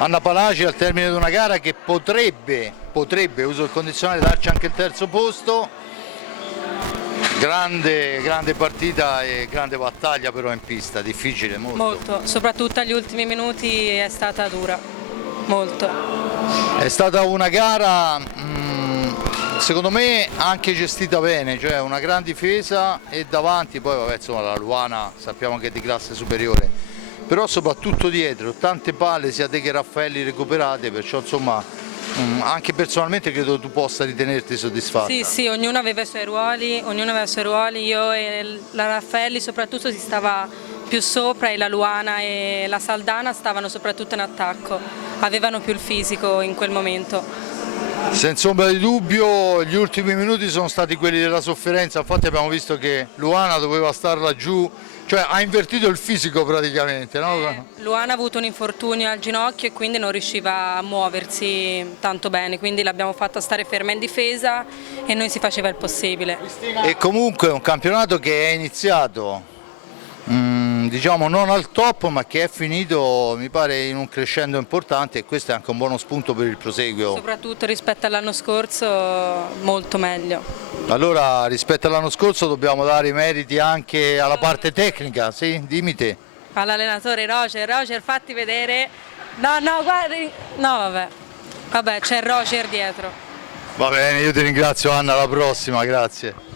Anna Palaci al termine di una gara che potrebbe, uso il condizionale, darci anche il terzo posto. Grande partita e grande battaglia però in pista, difficile molto. Molto, soprattutto agli ultimi minuti è stata dura, molto. È stata una gara secondo me anche gestita bene, cioè una gran difesa e davanti, poi vabbè, insomma, la Luana sappiamo che è di classe superiore, però soprattutto dietro tante palle sia te che Raffaelli recuperate, perciò insomma anche personalmente credo tu possa ritenerti soddisfatta. Sì, ognuno aveva i suoi ruoli, io e la Raffaelli soprattutto si stava più sopra e la Luana e la Saldana stavano soprattutto in attacco, avevano più il fisico in quel momento. Senza ombra di dubbio gli ultimi minuti sono stati quelli della sofferenza, infatti abbiamo visto che Luana doveva star laggiù, cioè ha invertito il fisico praticamente, no? Luana ha avuto un infortunio al ginocchio e quindi non riusciva a muoversi tanto bene, quindi l'abbiamo fatta stare ferma in difesa e noi si faceva il possibile. E comunque è un campionato che è iniziato diciamo non al top, ma che è finito mi pare in un crescendo importante, e questo è anche un buono spunto per il proseguio. Soprattutto rispetto all'anno scorso molto meglio. Allora rispetto all'anno scorso dobbiamo dare i meriti anche alla parte tecnica, sì? Dimmi te. All'allenatore Roger fatti vedere. No, guardi, no vabbè c'è Roger dietro. Va bene, io ti ringrazio Anna, alla prossima, grazie.